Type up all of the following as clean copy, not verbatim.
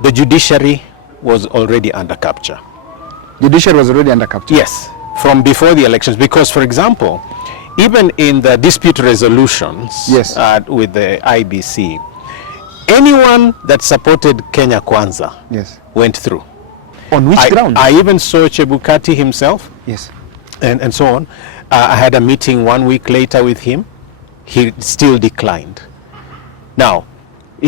the judiciary was already under capture. Judiciary was already under capture? Yes, from before the elections. Because, for example, even in the dispute resolutions yes. With the IEBC, anyone that supported Kenya Kwanza yes. went through. On which ground? I even saw Chebukati himself. Yes. And so on. I had a meeting 1 week later with him. He still declined. Now,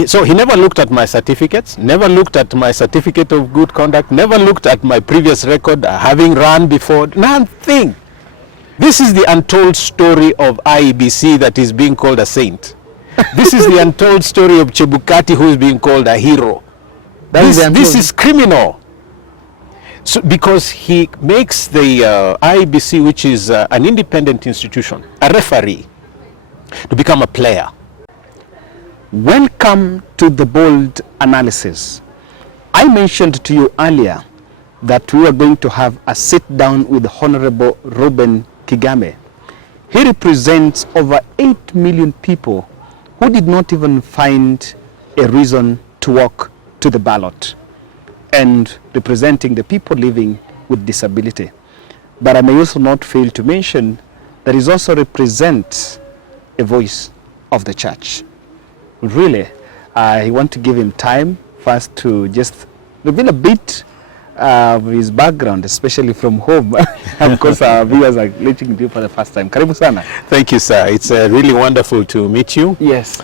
so he never looked at my certificates, never looked at my certificate of good conduct, never looked at my previous record, having run before, nothing. This is the untold story of IEBC that is being called a saint. This is the untold story of Chebukati who is being called a hero. This is criminal. So, because he makes the IEBC, which is an independent institution, a referee, to become a player. Welcome to the bold analysis. I mentioned to you earlier that we are going to have a sit down with Honorable Reuben Kigame. He represents over 8 million people who did not even find a reason to walk to the ballot, and representing the people living with disability. But I may also not fail to mention that he also represents a voice of the church. Really, I want to give him time first to just reveal a bit of his background, especially from home. Of course, our viewers are listening to you for the first time. Karibu sana. Thank you, sir. It's really wonderful to meet you. Yes.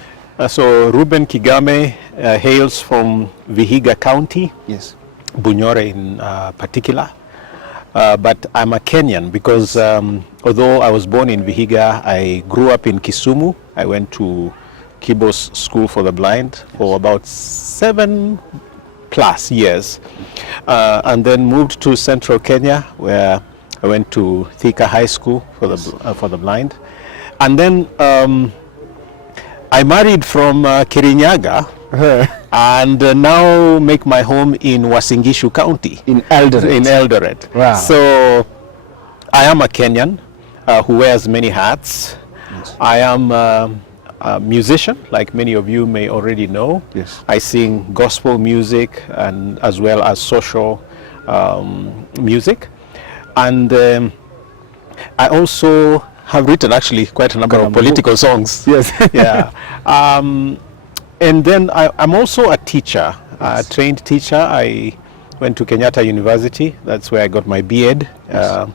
So Reuben Kigame hails from Vihiga County. Yes. Bunyore in particular. But I'm a Kenyan because although I was born in Vihiga, I grew up in Kisumu. I went to Kibo's School for the Blind for about 7+ years, and then moved to Central Kenya, where I went to Thika High School for the blind, and then I married from Kirinyaga, and now make my home in Uasin Gishu County, in Eldoret. In Eldoret. Wow. So I am a Kenyan who wears many hats. Yes. I am a musician, like many of you may already know. Yes. I sing gospel music and as well as social music, and I also have written actually quite a number of political songs. Yes. Yeah. And then I'm also a teacher, a trained teacher. I went to Kenyatta University. That's where I got my B.Ed. Yes.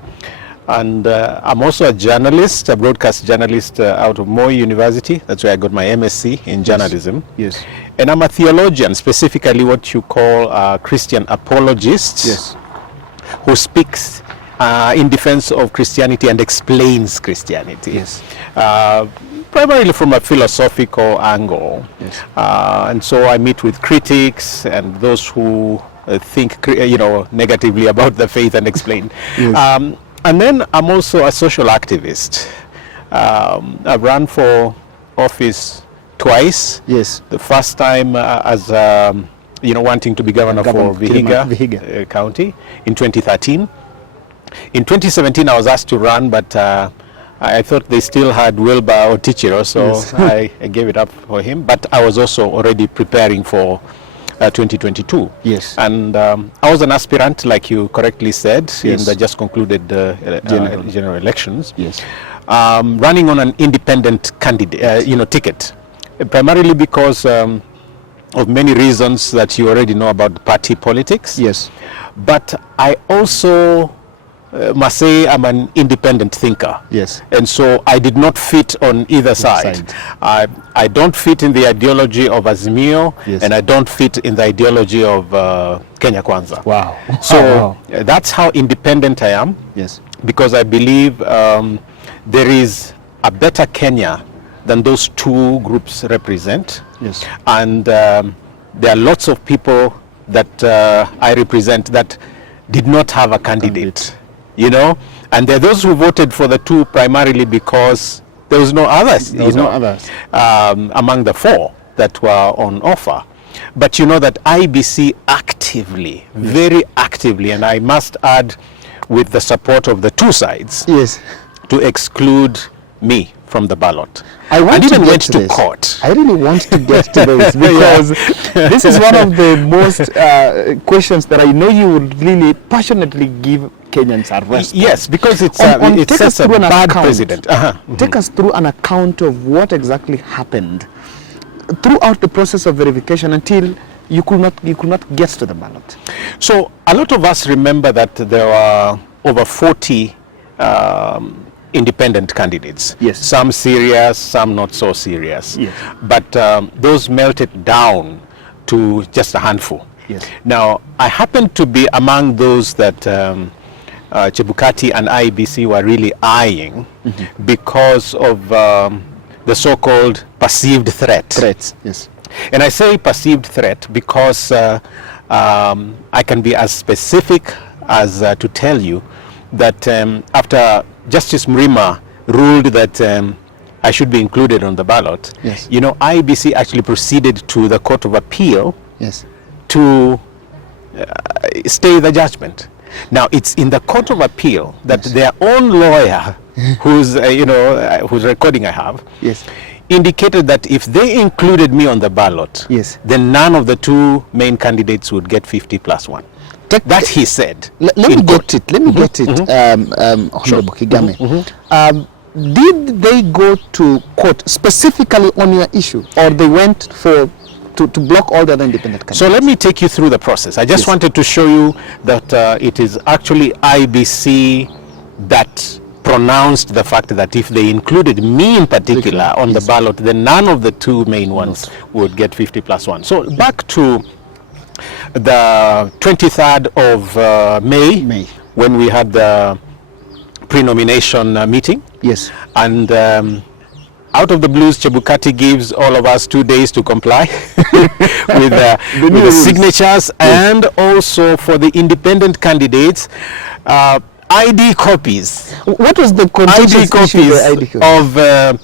And I'm also a journalist, a broadcast journalist out of Moi University. That's where I got my MSc in journalism. Yes. And I'm a theologian, specifically what you call a Christian apologist. Yes. Who speaks in defense of Christianity and explains Christianity. Yes. Primarily from a philosophical angle. Yes. And so I meet with critics and those who think negatively about the faith and explain. Yes. And then I'm also a social activist. I've run for office twice. Yes. The first time as wanting to be governor for Vihiga County in 2013. In 2017 I was asked to run, but I thought they still had Wilbur Otichiro, so yes. I gave it up for him. But I was also already preparing for 2022. Yes. And I was an aspirant, like you correctly said, yes. in the just concluded general elections. Yes. Running on an independent candidate, ticket, primarily because of many reasons that you already know about party politics. Yes. But I also must say I'm an independent thinker. Yes. And so I did not fit on either side. I don't fit in the ideology of Azimio, yes. and I don't fit in the ideology of Kenya Kwanza. Wow. So that's how independent I am. Yes. Because I believe there is a better Kenya than those two groups represent. Yes. And there are lots of people that I represent that did not have a candidate. And there are those who voted for the two primarily because there was no others, among the four that were on offer. But you know that IEBC actively, yes. very actively, and I must add with the support of the two sides, yes. to exclude me from the ballot. I want and to even get went to to this. court. I really want to get to this because this is one of the most questions that I know you would really passionately give Kenyans a response. Yes, because it's take us such a through an bad account. president. Take us through an account of what exactly happened throughout the process of verification until you could not get to the ballot. So a lot of us remember that there were over 40 independent candidates. Yes. Some serious, some not so serious. Yes. But those melted down to just a handful. Yes. Now, I happen to be among those that Chebukati and IEBC were really eyeing because of the so-called perceived threat. Threats, yes. And I say perceived threat because I can be as specific as to tell you that after Justice Mrima ruled that I should be included on the ballot, yes. you know, IEBC actually proceeded to the Court of Appeal Yes. to stay the judgment. Now, it's in the Court of Appeal that Yes. their own lawyer, whose whose recording I have, Yes. indicated that if they included me on the ballot, Yes. then none of the two main candidates would get 50+1. That he said. Let me get it. Let me get it, Honorable Kigame. Did they go to court specifically on your issue, or they went to block all the other independent candidates? So let me take you through the process. I just Yes. wanted to show you that it is actually IBC that pronounced the fact that if they included me in particular on the ballot, then none of the two main ones would get 50+1. So back to the 23rd of May, when we had the pre-nomination meeting. Yes. And out of the blues, Chebukati gives all of us 2 days to comply with the signatures, and also for the independent candidates, ID copies. What was the ID copies ID copies of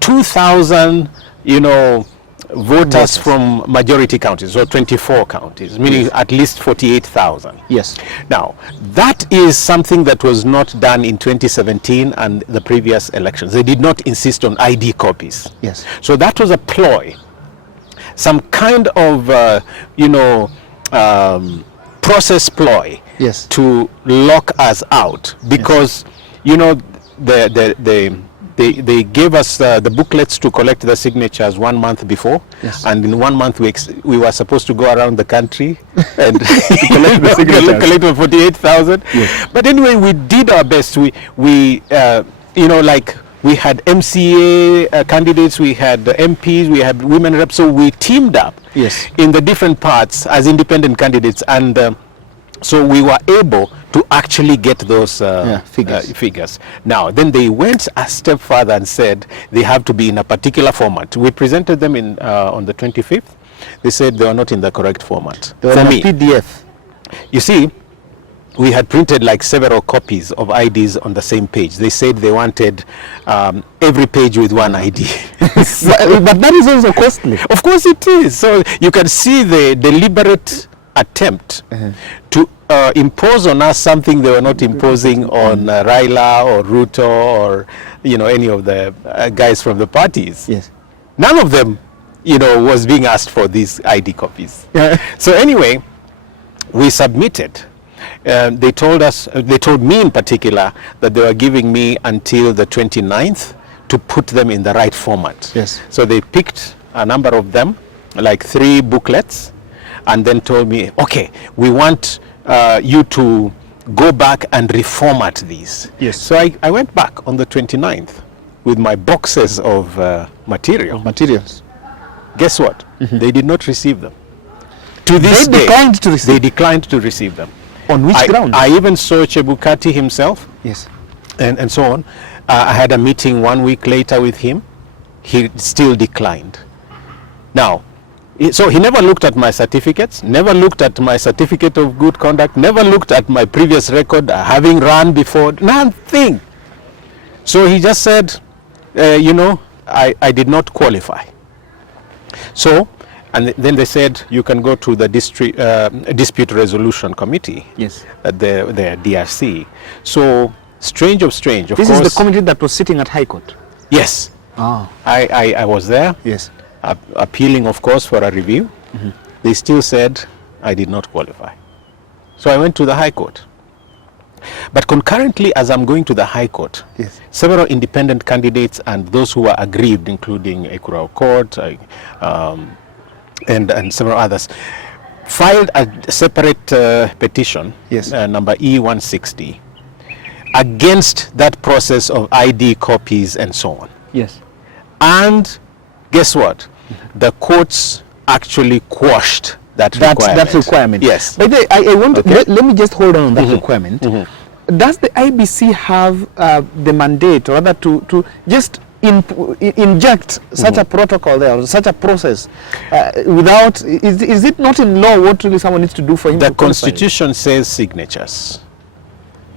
2,000, voters Yes. from majority counties, or 24 counties, meaning Yes. at least 48,000. Yes. Now, that is something that was not done in 2017 and the previous elections. They did not insist on ID copies. Yes. So that was a ploy, some kind of, process ploy, Yes. to lock us out, because, they gave us the booklets to collect the signatures 1 month before, Yes. and in 1 month we were supposed to go around the country and collect the signatures. collect 48,000. Yes. But anyway, we did our best. We had MCA candidates, we had MPs, we had women reps, so we teamed up Yes. in the different parts as independent candidates, and so we were able to actually get those figures. Now, then they went a step further and said they have to be in a particular format. We presented them on the 25th. They said they were not in the correct format. They were For in a me, PDF. you see, we had printed like several copies of IDs on the same page. They said they wanted every page with one ID. But that is also costly. Of course it is. So you can see the deliberate attempt to impose on us something they were not imposing on Raila or Ruto or any of the guys from the parties. Yes. None of them was being asked for these ID copies. So anyway, we submitted. They told me in particular that they were giving me until the 29th to put them in the right format. Yes. So they picked a number of them, like 3 booklets, and then told me, okay, we want you to go back and reformat these. Yes. So I went back on the 29th with my boxes of Materials. Guess what? They did not receive them. To this They day, declined to receive. they declined to receive them. On which ground? I even saw Chebukati himself, Yes. and so on. I had a meeting 1 week later with him. He still declined. Now, so he never looked at my certificates, never looked at my certificate of good conduct, never looked at my previous record, having run before, nothing. So he just said, I did not qualify. So, and then they said, you can go to the dispute resolution committee. Yes. The DRC. So, strange of strange. Of This course, is the committee that was sitting at High Court. Yes. Oh. I was there. Yes. Appealing, of course, for a review. They still said I did not qualify. So I went to the High Court. But concurrently, as I'm going to the High Court, Yes. several independent candidates and those who were aggrieved, including Ekurau Court and several others, filed a separate petition, Yes. number E160, against that process of ID copies and so on. Yes. And guess what? The courts actually quashed that requirement. That requirement. Yes. But I want Okay. let me just hold on that requirement. Does the IEBC have the mandate, or rather to just inject such a protocol there, or such a process without, is it not in law what really someone needs to do for him The to qualify? Constitution says signatures.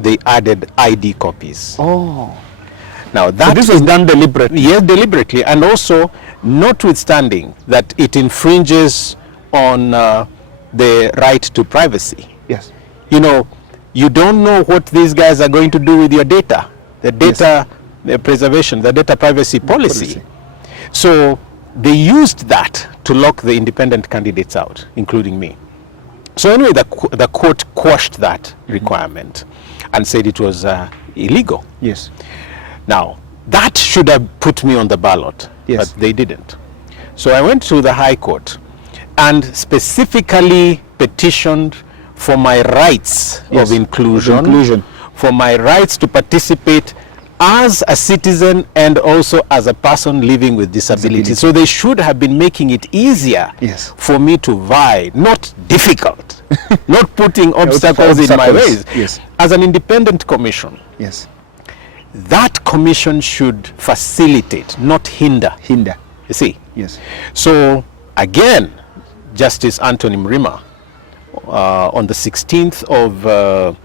They added ID copies. Oh. Now that So this was done deliberately. Yes, deliberately, and also notwithstanding that it infringes on the right to privacy. Yes. You know, you don't know what these guys are going to do with your data, the data preservation, the data privacy policy. So they used that to lock the independent candidates out, including me. So anyway, the court quashed that requirement and said it was illegal. Yes. Now, that should have put me on the ballot, Yes. but they didn't. So I went to the High Court and specifically petitioned for my rights Yes, of inclusion, of inclusion, for my rights to participate as a citizen and also as a person living with disability. So they should have been making it easier Yes. for me to vie, not difficult, not putting obstacles in my ways. Yes. As an independent commission, Yes. that commission should facilitate, not hinder. Hinder. You see? Yes. So again, Justice Anthony Mrima, on the 16th of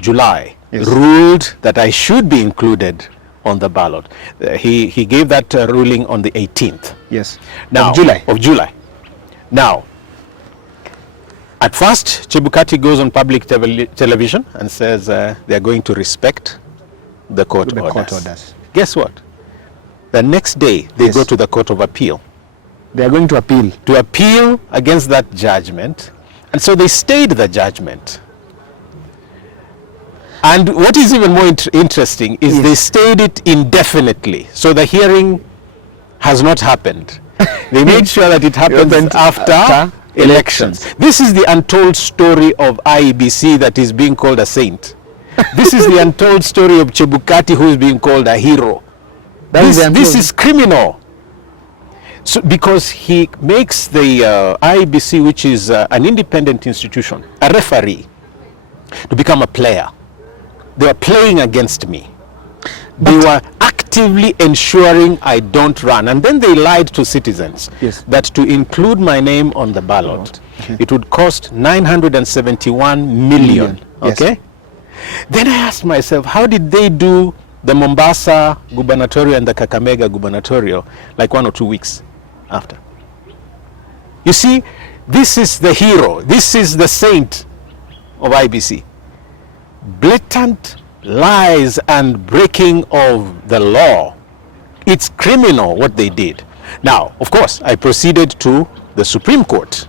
July, Yes. ruled that I should be included on the ballot. He gave that ruling on the 18th. Yes. Now, Of July. Now, at first, Chebukati goes on public television and says they are going to respect the court orders. Guess what? The next day, they Yes. go to the Court of Appeal They are going to appeal. to appeal against that judgment, and so they stayed the judgment. And what is even more interesting is they stayed it indefinitely, so the hearing has not happened. They made sure that it happens after elections. This is the untold story of IEBC that is being called a saint. This is the untold story of Chebukati, who is being called a hero. This is criminal. So, because he makes the IEBC, which is an independent institution, a referee, to become a player. They were playing against me. They were actively ensuring I don't run. And then they lied to citizens that to include my name on the ballot, it would cost 971 million. Okay? Then I asked myself, how did they do the Mombasa gubernatorial and the Kakamega gubernatorial like 1 or 2 weeks after? You see, this is the hero. This is the saint of IBC. Blatant lies and breaking of the law. It's criminal what they did. Now, of course, I proceeded to the Supreme Court.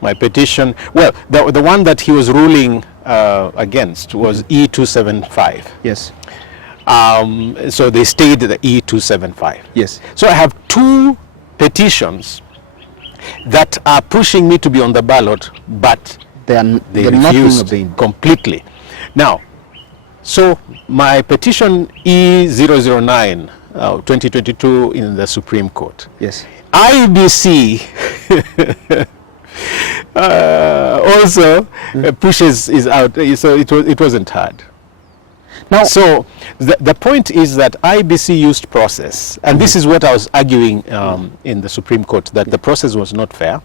My petition, well, the one that he was ruling against was E275. Yes. So they stayed the E275. Yes. So I have 2 petitions that are pushing me to be on the ballot, but They're not being refused obeyed. completely. Now, so my petition E009 2022 in the Supreme Court. Yes. IEBC also pushes is out, so it wasn't hard. Now, So the point is that IEBC used process, and this is what I was arguing in the Supreme Court, that the process was not fair,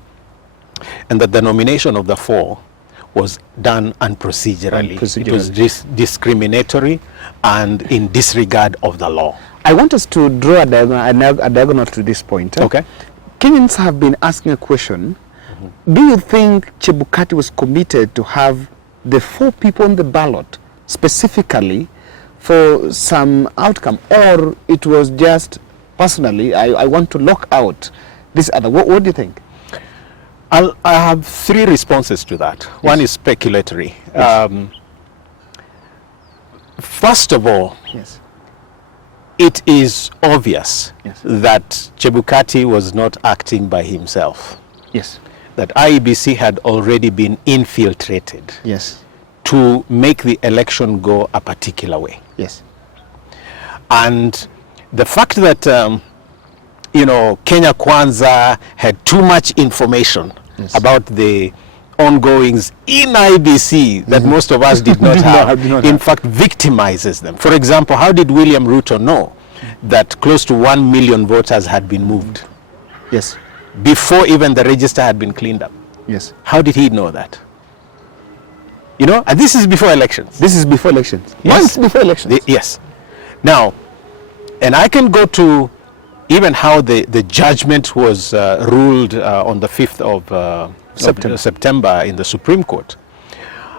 and that the nomination of the 4 was done unprocedurally. It was discriminatory and in disregard of the law. I want us to draw a diagonal to this point. Okay. Kenyans have been asking a question. Do you think Chebukati was committed to have the 4 people on the ballot specifically for some outcome, or it was just personally, I want to lock out this other. What do you think? I have three responses to that. Yes. One is speculatory. Yes. First of all, yes, it is obvious, yes, that Chebukati was not acting by himself. Yes. That IEBC had already been infiltrated, yes, to make the election go a particular way. Yes. And the fact that Kenya Kwanza had too much information, yes, about the ongoings in IEBC that most of us did not have, in fact victimizes them. For example, how did William Ruto know that close to 1 million voters had been moved? Yes. Before even the register had been cleaned up? Yes. How did he know that? And this is before elections. This is before elections. Yes. Months before elections. Yes. Now, and I can go to even how the judgment was ruled on the 5th of September in the Supreme Court.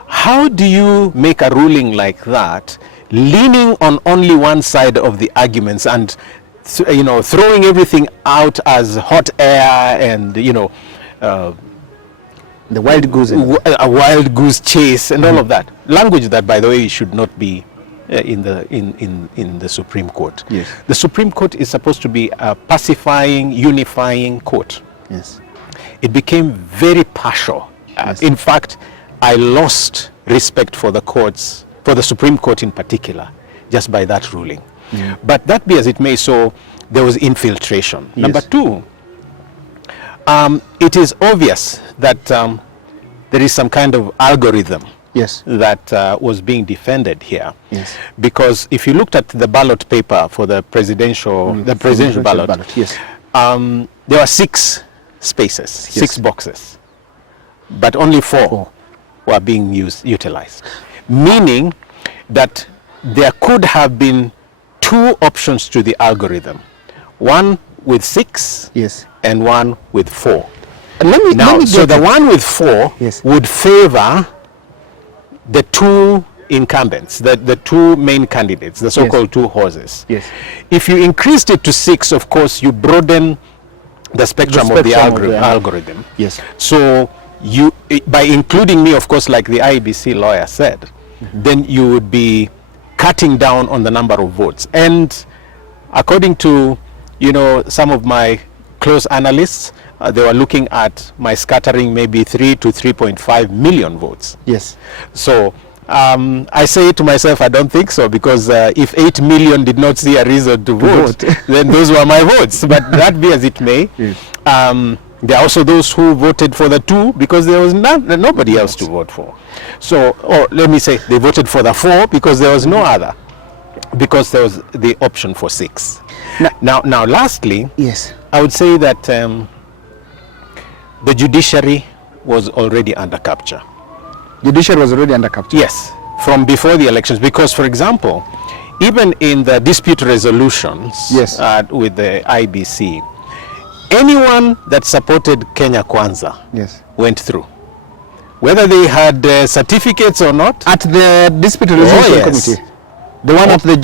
How do you make a ruling like that, leaning on only one side of the arguments and throwing everything out as hot air and the wild goose, a wild goose chase and all of that language that, by the way, should not be in the Supreme Court. Yes. The Supreme Court is supposed to be a pacifying, unifying court. Yes. It became very partial. Yes. In fact, I lost respect for the courts, for the Supreme Court in particular, just by that ruling. Mm. But that be as it may, so there was infiltration. Yes. Number two, it is obvious that there is some kind of algorithm, yes, that was being defended here. Yes. Because if you looked at the ballot paper for the presidential, ballot, yes, there were 6 spaces, yes, 6 boxes, but only 4 were being utilized, meaning that there could have been 2 options to the algorithm, one with 6, yes, and one with 4. Let me so the one with 4, yes, would favor the 2 incumbents, the 2 main candidates, the so-called, yes, 2 horses. Yes. If you increased it to 6, of course, you broaden the spectrum of the algorithm. Yes. So you, by including me, of course, like the IEBC lawyer said, mm-hmm, then you would be cutting down on the number of votes. And according to some of my close analysts, they were looking at my scattering maybe 3 to 3.5 million votes. Yes. So I say to myself, I don't think so, because if 8 million did not see a reason to vote, then those were my votes. But that be as it may, yes, there are also those who voted for the 2 because there was nobody else to vote for. So, or let me say, they voted for the 4 because there was no other, because there was the option for 6. Now, lastly, yes, I would say that the judiciary was already under capture. Judiciary was already under capture? Yes, from before the elections. Because, for example, even in the dispute resolutions, yes, with the IEBC, anyone that supported Kenya Kwanza, yes, went through. Whether they had certificates or not. At the dispute resolution committee? The one at the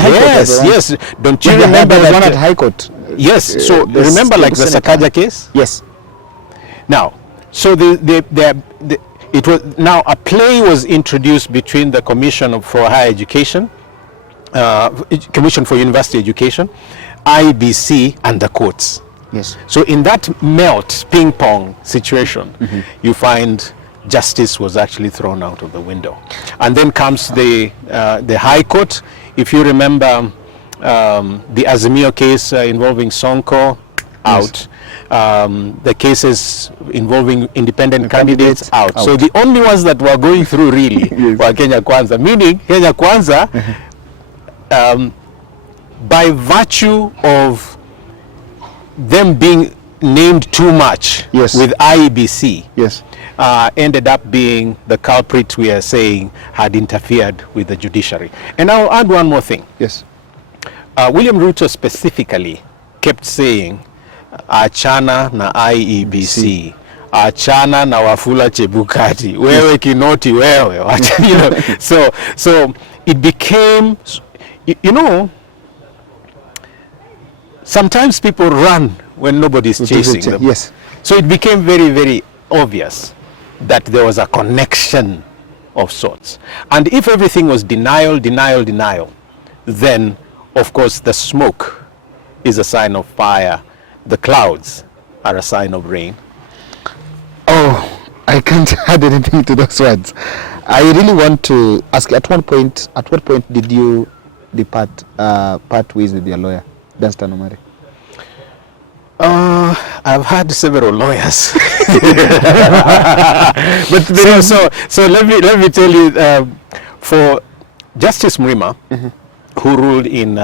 High Court? Yes. Don't you remember that one at High Court? Yes. So remember, like the Sakaja case? Yes. Now, so it was now a play was introduced between the Commission for Higher Education, Commission for University Education, IEBC, and the courts. Yes. So in that ping pong situation, mm-hmm, you find justice was actually thrown out of the window. And then comes the High Court. If you remember the Azimio case involving Sonko, out. Yes. The cases involving independent candidates, out. So the only ones that were going through really yes, were Kenya Kwanza, meaning Kenya Kwanza, by virtue of them being named too much, yes, with IEBC, yes, ended up being the culprit we are saying had interfered with the judiciary. And I'll add one more thing. Yes. William Ruto specifically kept saying, achana na IEBC, achana na Wafula Chebukati, wewe Kinoti wewe. So it became, you know, sometimes people run when nobody's chasing them. Yes. So it became very, very obvious that there was a connection of sorts. And if everything was denial, denial, denial, then of course the smoke is a sign of fire. The clouds are a sign of rain. Oh, I can't add anything to those words. I really want to ask, at what point did you part ways with your lawyer, Danstan Omari? I've had several lawyers. But so let me tell you, for Justice Mrima, who ruled in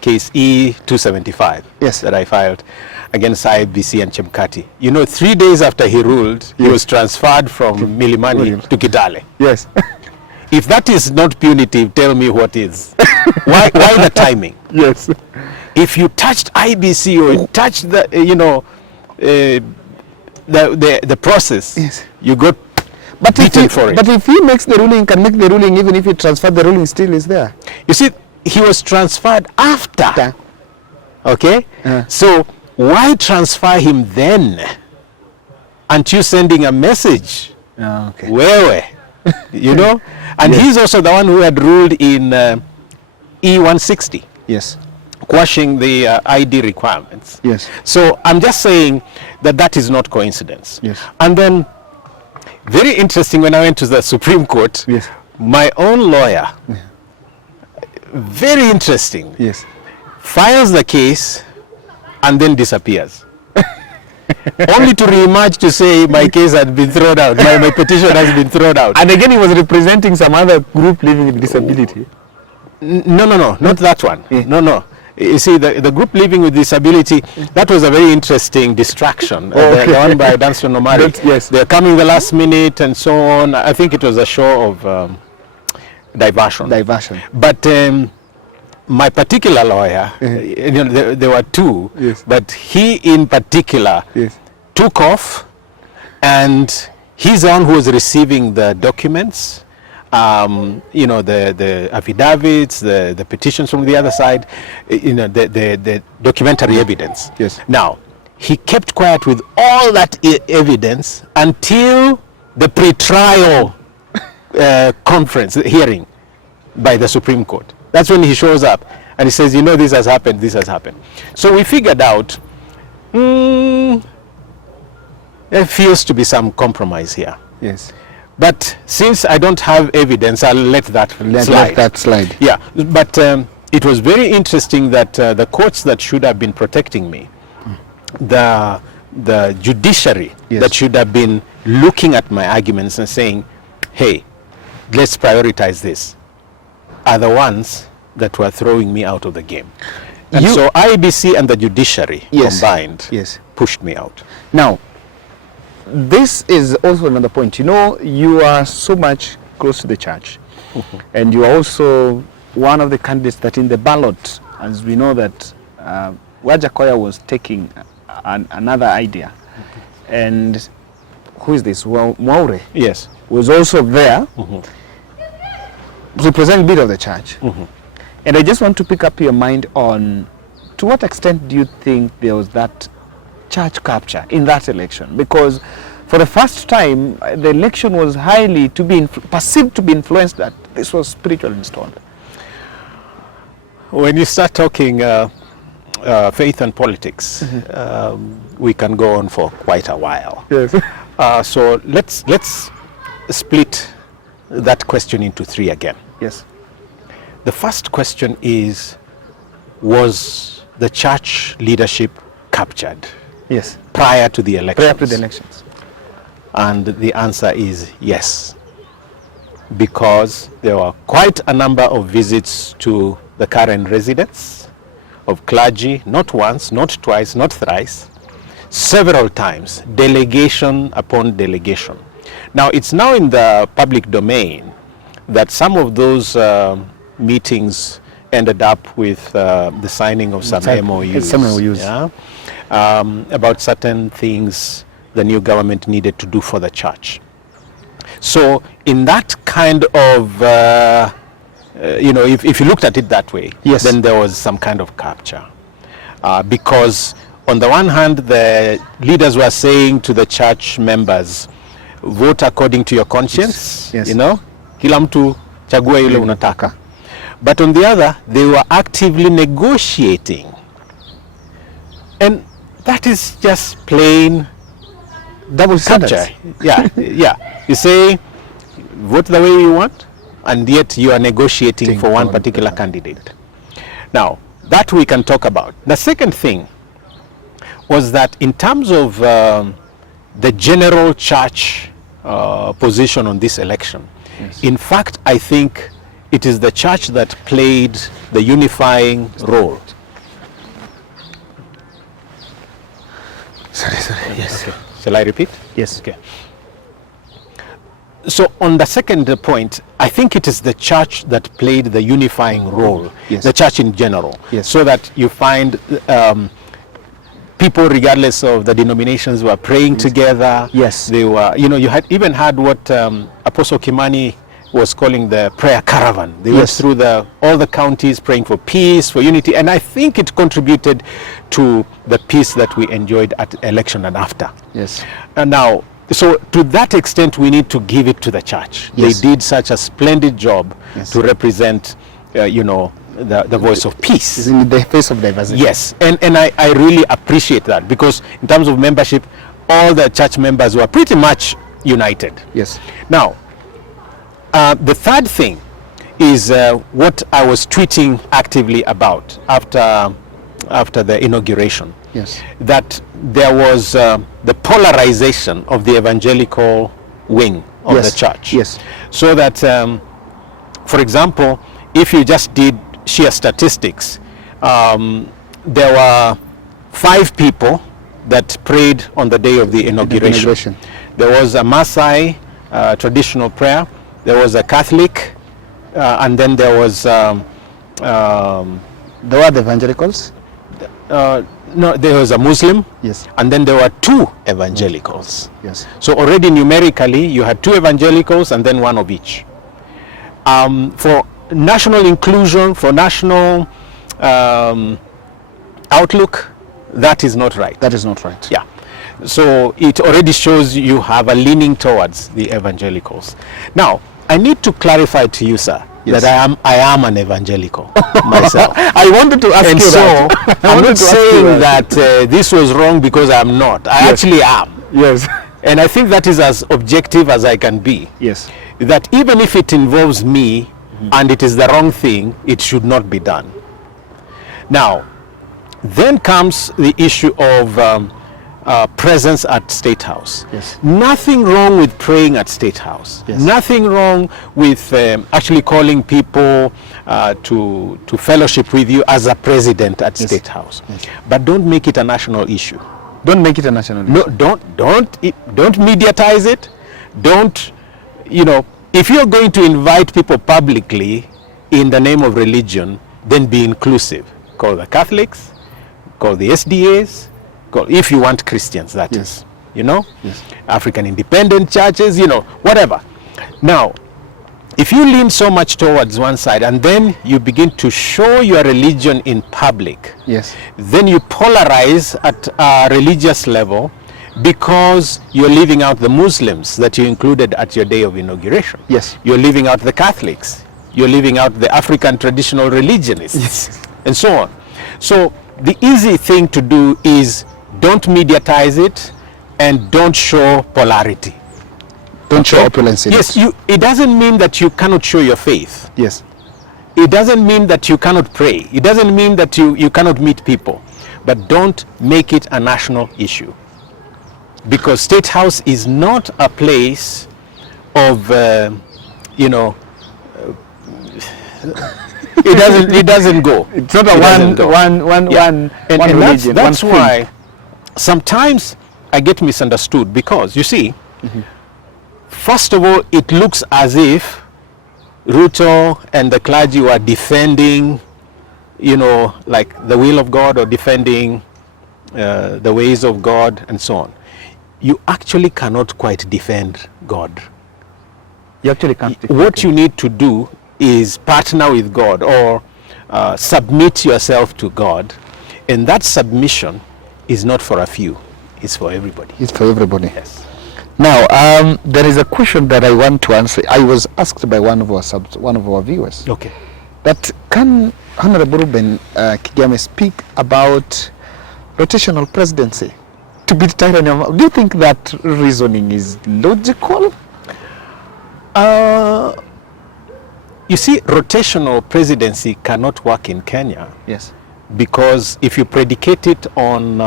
case E275 yes, that I filed against IEBC and Chebukati. You know, 3 days after he ruled, he was transferred from Milimani to Kitale. Yes. If that is not punitive, tell me what is. Why the timing? Yes. If you touched IBC or you touched the, the process, yes, you got beaten for it. But if he makes the ruling, can make the ruling, even if he transferred, the ruling still is there. You see, he was transferred after. Okay? So why transfer him then? Aren't you sending a message? Okay. Where? You know? And yes, he's also the one who had ruled in E160. Yes. Quashing the ID requirements. Yes. So I'm just saying that that is not coincidence. Yes. And then, very interesting, when I went to the Supreme Court, yes, my own lawyer, very interesting, yes, files the case and then disappears. Only to re-emerge to say my case had been thrown out, my petition has been thrown out. And again, he was representing some other group living with disability. No, not that one. No. You see, the group living with disability, that was a very interesting distraction. The one by Danstan Omari. Yes. They're coming the last minute and so on. I think it was a show of diversion. But my particular lawyer, there were two, yes, but he in particular, yes, took off, and he's the one who was receiving the documents. The affidavits, the petitions from the other side, the documentary evidence. Yes. Now, he kept quiet with all that evidence until the pre-trial conference, hearing by the Supreme Court. That's when he shows up and he says, this has happened, this has happened. So we figured out, there feels to be some compromise here. Yes. But since I don't have evidence, I'll let that slide. Yeah, but it was very interesting that the courts that should have been protecting me, the judiciary, yes, that should have been looking at my arguments and saying, hey, let's prioritize this, are the ones that were throwing me out of the game. And so IEBC and the judiciary, yes, combined, yes, pushed me out. Now, this is also another point. You are so much close to the church, and you are also one of the candidates that in the ballot, as we know that Wajakoya was taking another idea, and who is this? Mwaure, yes, was also there, representing a bit of the church. And I just want to pick up your mind on, to what extent do you think there was that church capture in that election? Because for the first time, the election was highly perceived to be influenced that this was spiritually installed. When you start talking faith and politics, we can go on for quite a while. Yes. So let's split that question into three again. Yes. The first question is, was the church leadership captured? Yes. Prior to the elections? Prior to the elections. And the answer is yes. Because there were quite a number of visits to the current residents of clergy, not once, not twice, not thrice, several times, delegation upon delegation. Now, it's now in the public domain that some of those meetings ended up with the signing of some MOUs. Some MOUs. Yeah? About certain things the new government needed to do for the church. So in that kind of if you looked at it that way, Yes. then there was some kind of capture. Because on the one hand, the leaders were saying to the church members, vote according to your conscience, Yes. kila mtu chagua ile unataka. But on the other, they were actively negotiating. And that is just plain Double standards. capture. Yeah. You say, vote the way you want, and yet you are negotiating for one particular candidate. Now, that we can talk about. The second thing was that in terms of the general church position on this election, in fact, I think it is the church that played the unifying role. Sorry. Yes. Okay. Shall I repeat? Yes. Okay. So on the second point, I think it is the church that played the unifying role, Yes. the church in general, Yes. so that you find people, regardless of the denominations, were praying together. Yes. They were, you had even had what Apostle Kimani was calling the prayer caravan. They went Yes. through all the counties praying for peace, for unity, and I think it contributed to the peace that we enjoyed at election and after. Yes. And now, so to that extent, we need to give it to the church. Yes. They did such a splendid job Yes. to represent, the voice of It's peace. in the face of diversity. Yes, and I really appreciate that, because in terms of membership, all the church members were pretty much united. Yes. Now, the third thing is what I was tweeting actively about after the inauguration. Yes. That there was the polarization of the evangelical wing of Yes. the church. Yes. So that, for example, if you just did sheer statistics, there were 5 people that prayed on the day of the inauguration. There was a Maasai traditional prayer, there was a Catholic, and then there was There were the evangelicals. no, there was a Muslim, Yes. and then there were 2 evangelicals. Yes. So already numerically, you had 2 evangelicals and then 1 of each. For national inclusion, for national outlook, that is not right. That is not right. Yeah. So it already shows you have a leaning towards the evangelicals. Now, I need to clarify to you, sir, Yes. that I am an evangelical myself. I wanted to ask And you so, that. I I'm wanted not to ask you saying that this was wrong because I'm not. I Yes. actually am. Yes. And I think that is as objective as I can be. Yes. That even if it involves me and it is the wrong thing, it should not be done. Now, then comes the issue of presence at State House. Yes. Nothing wrong with praying at State House. Yes. Nothing wrong with actually calling people to fellowship with you as a president at Yes. State House. Yes. But don't make it a national issue. Don't make it a national No, issue. don't mediatize it. Don't, if you're going to invite people publicly in the name of religion, then be inclusive. Call the Catholics, call the SDAs, if you want Christians, that Yes. is, Yes. African independent churches, whatever. Now, if you lean so much towards one side and then you begin to show your religion in public, Yes. then you polarize at a religious level, because you're leaving out the Muslims that you included at your day of inauguration. Yes. You're leaving out the Catholics. You're leaving out the African traditional religionists. Yes. And so on. So the easy thing to do is don't mediatize it and don't show polarity. Don't show opulence in Yes, it. it doesn't mean that you cannot show your faith. Yes. It doesn't mean that you cannot pray. It doesn't mean that you cannot meet people. But don't make it a national issue. Because State House is not a place of, it doesn't go. It's not a It doesn't one go. one Yeah. one And one religion. that's one why sometimes I get misunderstood, because you see, first of all, it looks as if Ruto and the clergy were defending, like the will of God, or defending the ways of God and so on. You actually cannot quite defend God. You actually can't. What you need to do is partner with God, or submit yourself to God, and that submission is not for a few, it's for everybody. It's for everybody. Yes. Now, there is a question that I want to answer. I was asked by one of our viewers. Okay. That can Honorable Reuben Kigame speak about rotational presidency to beat tyranny? Do you think that reasoning is logical? You see, rotational presidency cannot work in Kenya. Yes. Because if you predicate it on,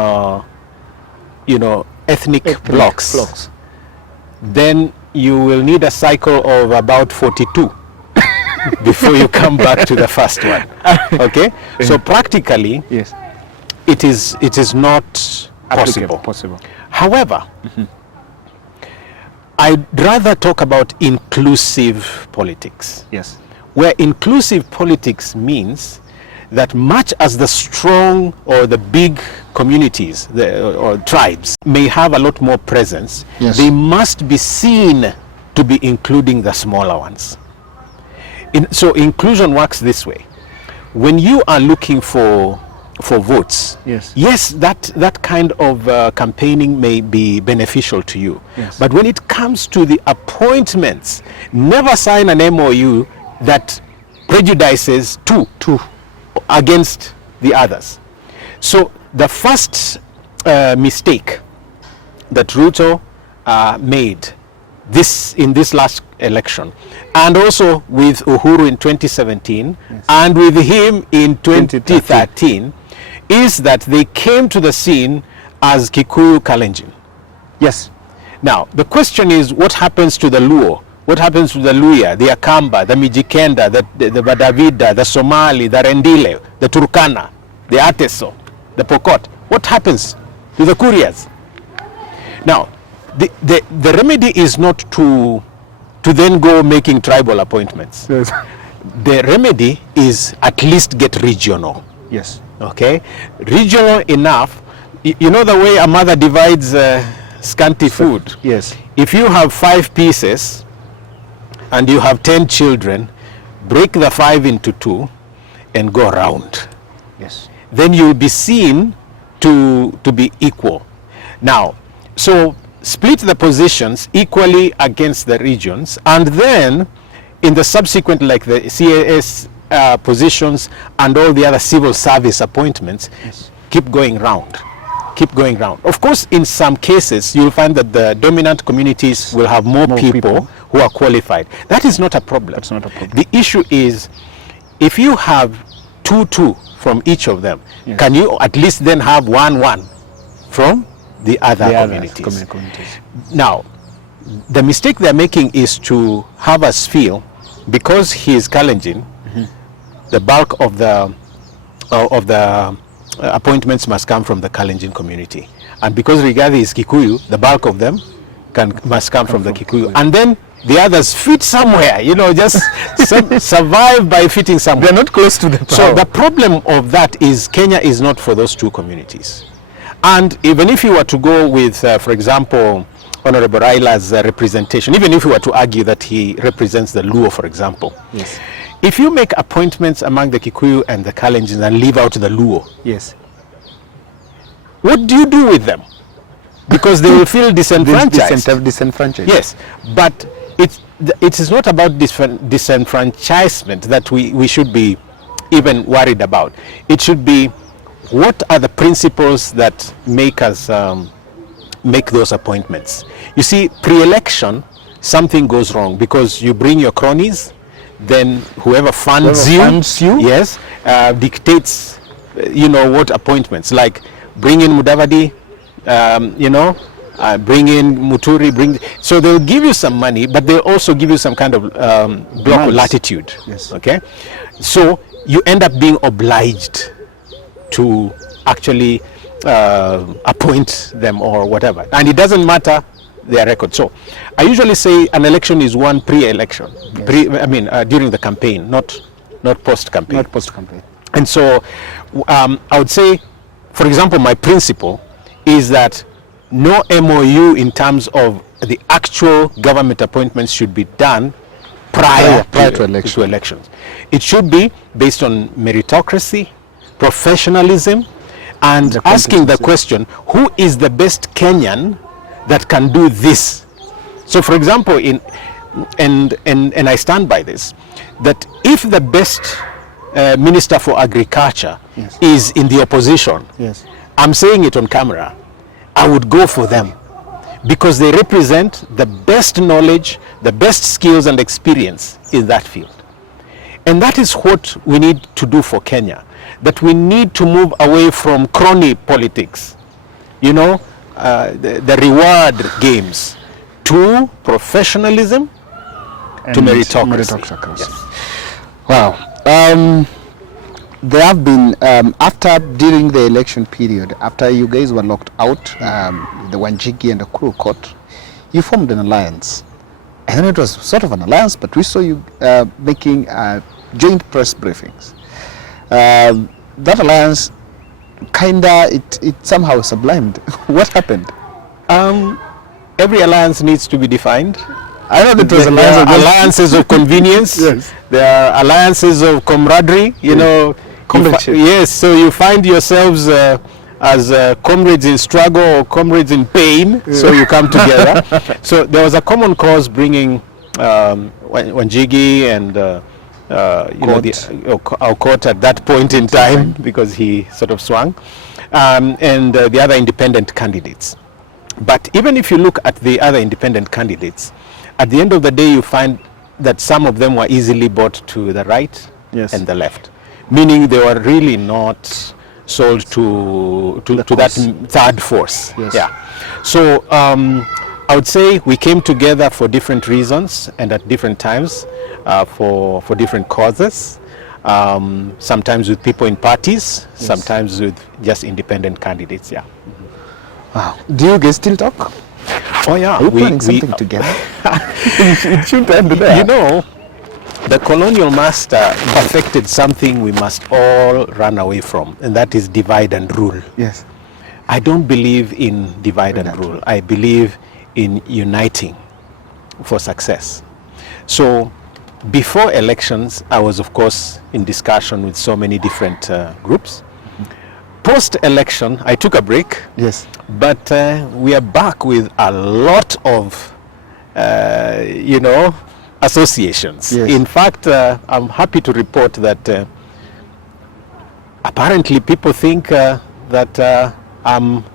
ethnic blocks, then you will need a cycle of about 42 before you come back to the first one. Okay? So practically, yes, it is not possible. However, I'd rather talk about inclusive politics. Yes. Where inclusive politics means that much as the strong or the big communities or tribes may have a lot more presence, yes, they must be seen to be including the smaller ones. So inclusion works this way. When you are looking for votes, yes, that kind of campaigning may be beneficial to you. Yes. But when it comes to the appointments, never sign an MOU that prejudices two against the others. So the first mistake that Ruto made in this last election, and also with Uhuru in 2017, yes, and with him in 2013, is that they came to the scene as Kikuyu Kalenjin. Yes. Now, the question is, what happens to the Luo? What happens to the Luya, the Akamba, the Mijikenda, the Badavida, the Somali, the Rendile, the Turkana, the Ateso, the Pokot? What happens to the Kurias? Now, the remedy is not to then go making tribal appointments. Yes. The remedy is at least get regional. Yes. Okay? Regional enough. You know the way a mother divides scanty food? Yes. If you have 5 pieces and you have 10 children, break the 5 into 2 and go around. Yes. Then you'll be seen to be equal. Now, so split the positions equally against the regions, and then in the subsequent, like the CAS positions and all the other civil service appointments, yes, keep going round. Keep going round. Of course, in some cases, you'll find that the dominant communities will have more people who are qualified. That is not a problem. That's not a problem. The issue is, if you have 2 from each of them, yes, can you at least then have 1 from the other communities? Now, the mistake they're making is to have us feel, because he is Kalenjin, the bulk of the appointments must come from the Kalenjin community, and because Rigathi is Kikuyu, the bulk of them must come from the Kikuyu, and then the others fit somewhere, just survive by fitting somewhere. They're not close to the power. So the problem of that is Kenya is not for those 2 communities. And even if you were to go with, for example, Honorable Raila's representation, even if you were to argue that he represents the Luo, for example, yes, if you make appointments among the Kikuyu and the Kalenjins and leave out the Luo, yes, what do you do with them? Because they will feel disenfranchised. Disenfranchised. Yes, but it is not about disenfranchisement that we should be even worried about. It should be, what are the principles that make us make those appointments? You see, pre-election, something goes wrong because you bring your cronies, then whoever funds you, yes, dictates, what appointments. Like bring in Mudavadi, bring in Muturi, so they'll give you some money, but they'll also give you some kind of block of latitude. Yes. Okay, so you end up being obliged to actually appoint them or whatever, and it doesn't matter their record. So I usually say an election is one pre-election, yes, during the campaign, not post-campaign. Not post-campaign. And so I would say, for example, my principle is that no MOU in terms of the actual government appointments should be done prior to elections. It should be based on meritocracy, professionalism, and asking the question, who is the best Kenyan that can do this? So for example, and I stand by this, that if the best Minister for Agriculture is in the opposition, I'm saying it on camera, I would go for them, because they represent the best knowledge, the best skills and experience in that field. And that is what we need to do for Kenya, that we need to move away from crony politics, you know, the reward games, to professionalism, and to meritocracy. Yes. Wow. There have been, during the election period, after you guys were locked out, the Wanjigi and the Kuru court, you formed an alliance. And it was sort of an alliance, but we saw you making joint press briefings. That alliance, it somehow sublimed. What happened? Every alliance needs to be defined. I know that was there are alliances of convenience. Yes. There are alliances of camaraderie. You know, yes. So you find yourselves as comrades in struggle or comrades in pain. So you come together. So there was a common cause bringing Wanjigi and our court at that point in time, because he sort of swung, and the other independent candidates. But even if you look at the other independent candidates, at the end of the day, you find that some of them were easily bought to the right and the left, meaning they were really not sold to that third force. Yes. Yeah. So I would say we came together for different reasons and at different times for different causes. Sometimes with people in parties, sometimes with just independent candidates. Yeah. Wow. Do you guys still talk? Oh yeah. Are you planning something together? It shouldn't end there. You know, the colonial master perfected something we must all run away from, and that is divide and rule. Yes. I don't believe in divide and rule. I believe in uniting for success. So before elections, I was of course in discussion with so many different groups. Post-election, I took a break. Yes. But we are back with a lot of, associations. Yes. In fact, I'm happy to report that apparently people think that I'm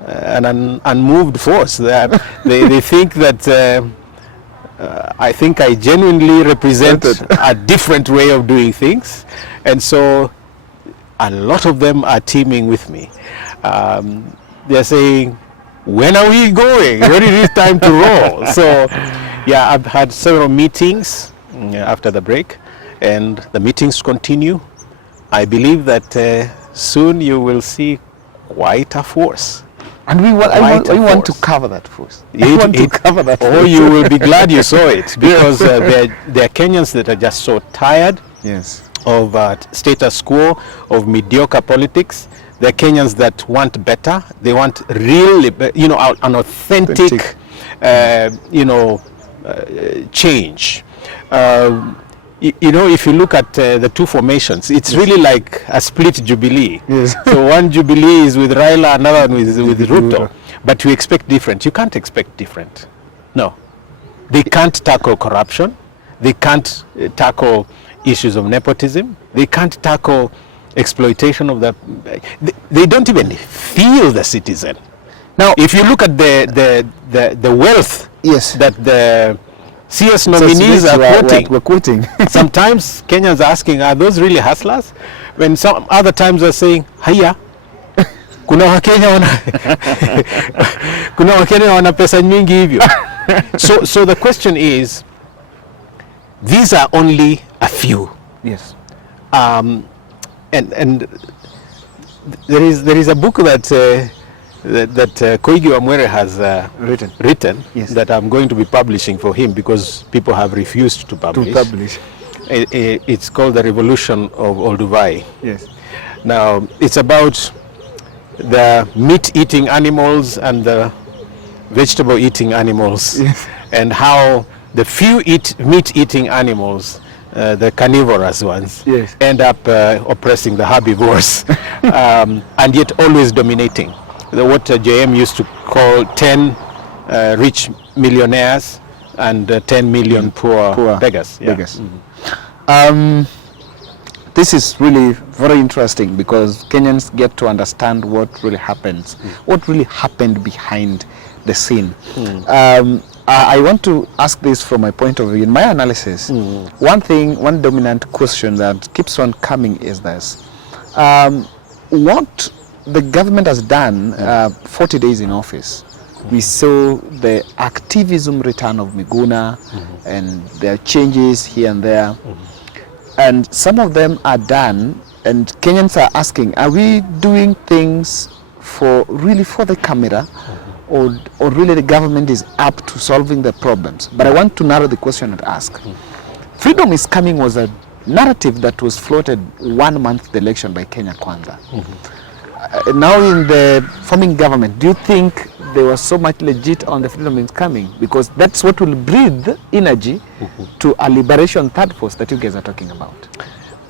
an unmoved force. They think that I think I genuinely represent a different way of doing things. And so a lot of them are teaming with me. They're saying, when are we going? When is it time to roll? So, yeah, I've had several meetings after the break, and the meetings continue. I believe that soon you will see quite a force. And we want to cover that force. Oh, you will be glad you saw it, because there are Kenyans that are just so tired of status quo, of mediocre politics. There are Kenyans that want better. They want real, an authentic, change. If you look at the two formations, it's really like a split Jubilee. Yes. So one Jubilee is with Raila, another one with Ruto. But you expect different. You can't expect different. No. They can't tackle corruption. They can't tackle issues of nepotism. They can't tackle exploitation of they don't even feel the citizen. Now, if you look at the wealth that the CS nominees are quoting, sometimes Kenyans are asking, are those really hustlers? When some other times are saying, haya, kuna Wakenya wana pesa nyingi hivyo. So the question is, these are only a few. Yes. And there is a book that Koigi Wamwere has written that I'm going to be publishing for him, because people have refused to publish. It's called The Revolution of Oduor. Yes. Now, it's about the meat-eating animals and the vegetable-eating animals, and how the few meat-eating animals, the carnivorous ones, Yes. end up oppressing the herbivores, and yet always dominating. What JM used to call 10 rich millionaires and 10 million poor beggars. Yeah. Beggars. This is really very interesting because Kenyans get to understand what really happens, what really happened behind the scene. I want to ask this from my point of view. In my analysis, one dominant question that keeps on coming is this. What the government has done 40 days in office, we saw the activism return of Miguna and there are changes here and there. And some of them are done, and Kenyans are asking, are we doing things for the camera, or really the government is up to solving the problems? But I want to narrow the question and ask. Freedom is Coming was a narrative that was floated 1 month the election by Kenya Kwanza. Now in the forming government, do you think they were so much legit on the Freedom is Coming? Because that's what will breathe energy to a liberation third force that you guys are talking about.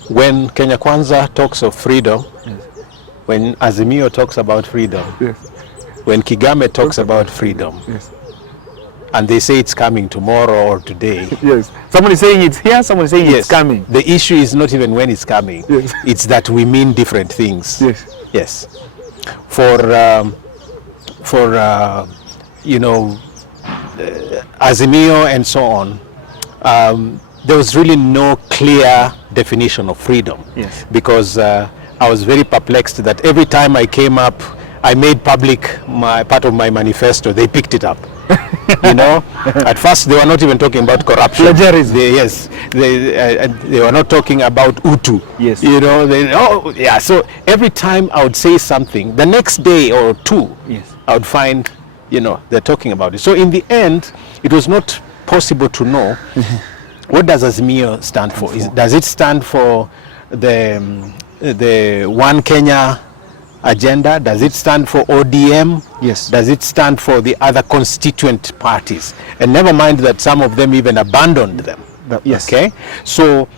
When Kenya Kwanza talks of freedom, when Azimio talks about freedom, when Kigame talks about freedom, and they say it's coming tomorrow or today. Someone is saying it's here, someone is saying it's coming. The issue is not even when it's coming. It's that we mean different things. Yes. For Azimio and so on, there was really no clear definition of freedom. Because I was very perplexed that every time I came up, I made public part of my manifesto, they picked it up. At first they were not even talking about corruption. They were not talking about Utu. So every time I would say something, the next day or two, I would find, they're talking about it. So in the end, it was not possible to know what does Azimio stand for. Does it stand for the One Kenya agenda? Does it stand for ODM? Does it stand for the other constituent parties? And never mind that some of them even abandoned them. Okay? So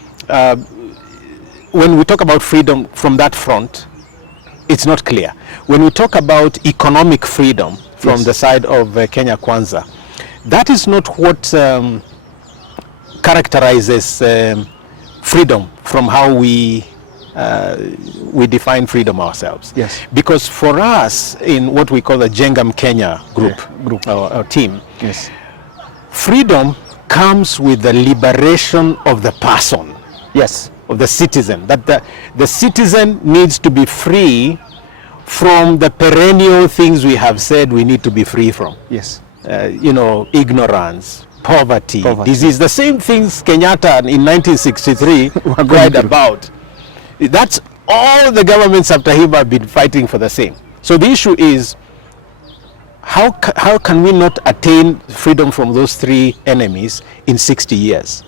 when we talk about freedom from that front, it's not clear. When we talk about economic freedom from the side of Kenya Kwanza, that is not what characterizes freedom from how we define freedom ourselves. Because for us, in what we call the Jengam Kenya group or team, freedom comes with the liberation of the person, of the citizen. That the citizen needs to be free from the perennial things we have said we need to be free from. Ignorance, poverty, disease, the same things Kenyatta in 1963 cried about. That's all the governments after him have been fighting for the same. So the issue is, how can we not attain freedom from those three enemies in 60 years?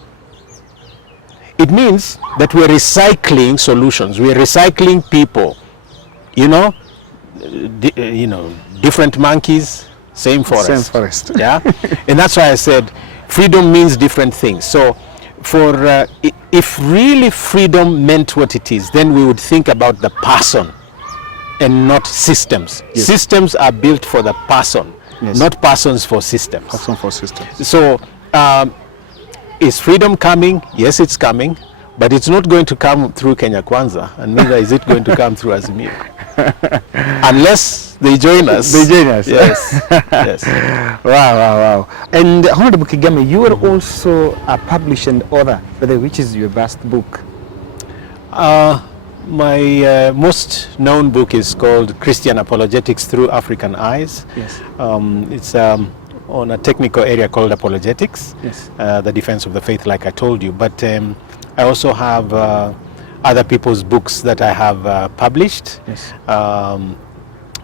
It means that we're recycling solutions. We're recycling people. Different monkeys, same forest. Same forest. And that's why I said freedom means different things. So if really freedom meant what it is, then we would think about the person and not systems. Systems are built for the person, not persons for systems. Person for systems. So is freedom coming? Yes, it's coming, but it's not going to come through Kenya Kwanza, and neither is it going to come through Azimio. Unless they join us. Yes. Wow. And Honorable Kigame, you are also a published author, which is your last book? My most known book is called Christian Apologetics Through African Eyes. It's on a technical area called apologetics, the defense of the faith, like I told you. But I also have other people's books that I have published,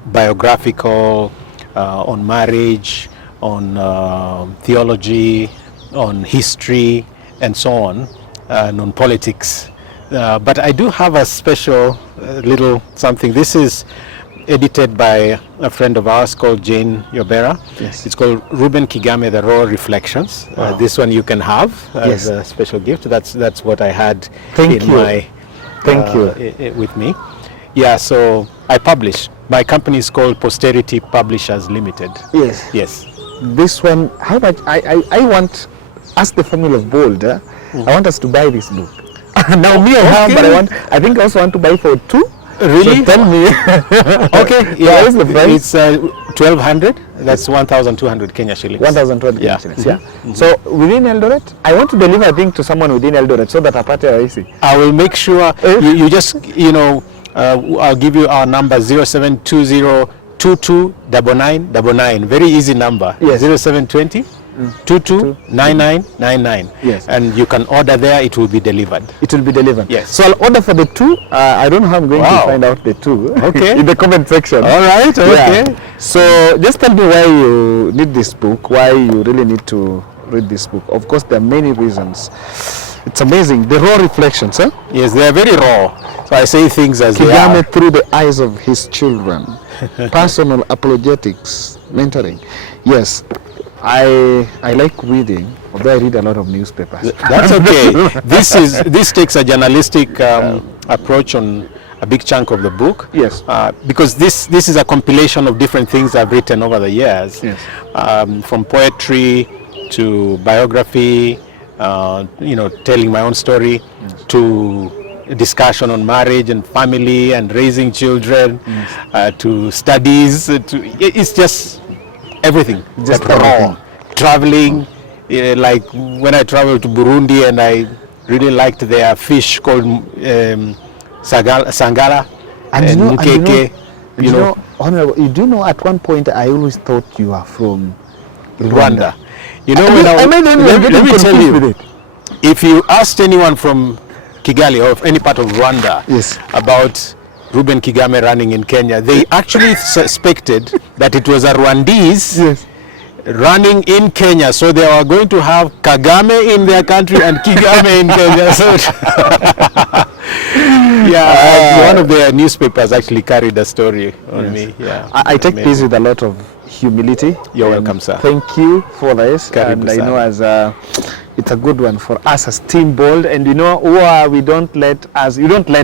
biographical, on marriage, on theology, on history, and so on, and on politics. But I do have a special little something. This is edited by a friend of ours called Jane Yobera. Yes. It's called Reuben Kigame, The Raw Reflections. Wow. This one you can have as Yes. a special gift. That's what I had Thank in you. my with me. Yeah, so I publish. My company is called Posterity Publishers Limited. Yes. Yes. This one, how much? I want, as the family of Bold, I want us to buy this book. Now me I have, but I think I also want to buy for 2. Really? So tell me. Okay. Yeah. What is the price? It's 1,200. That's 1,200 Kenya shillings. 1,200 Yeah. shillings. Yeah. So within Eldoret, I want to deliver a thing to someone within Eldoret so that apate rahisi. I will make sure you just, I'll give you our number 0720229999. Very easy number. Yes. 0720 229999. Yes. And you can order there, it will be delivered. It will be delivered. Yes. So I'll order for the 2. I don't know how I'm going to find out the 2. Okay. In the comment section. All right, okay. Yeah. So just tell me why you need this book, why you really need to read this book. Of course, there are many reasons. It's amazing. The raw reflections, huh? Yes, they are very raw. So I say things as they Kigame are. through the eyes of his children. Personal apologetics, mentoring. Yes, I like reading, although I read a lot of newspapers. That's okay. This takes a journalistic approach on a big chunk of the book. Yes. Because this is a compilation of different things I've written over the years. Yes. From poetry to biography, telling my own story, to discussion on marriage and family and raising children, to studies. It's just everything. Just Like raw. Traveling, like when I traveled to Burundi, and I really liked their fish called sangara and mukeke. Honorable, you do know at one point I always thought you are from Rwanda. When let me tell you, with it. if you asked anyone from Kigali or any part of Rwanda Yes. about Reuben Kigame running in Kenya, they actually suspected that it was a Rwandese Yes. running in Kenya, so they were going to have Kagame in their country and Kigame in Kenya. So one of their newspapers actually carried a story on me. Yeah, I take this with a lot of humility. You're welcome, sir. Thank you for this. Karibu And I sana. know it's a good one for us as Team Bold, and you don't let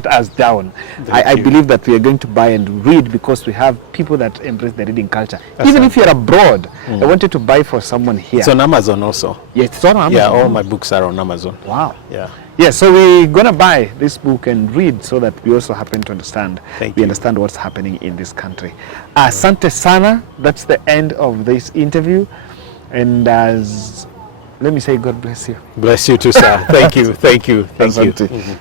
us down. I you. believe that we are going to buy and read because we have people that embrace the reading culture. That's Even right. if you're abroad, I wanted to buy for someone here. It's on Amazon also. Yes, it's on Amazon. Yeah, all my books are on Amazon. Wow. Yeah. Yeah, so we're gonna buy this book and read so that we also happen to understand. Thank we you. understand what's happening in this country. Asante sana. That's the end of this interview. And let me say God bless you. Bless you too, sir. Thank you. Thank you. Thank you. Asante.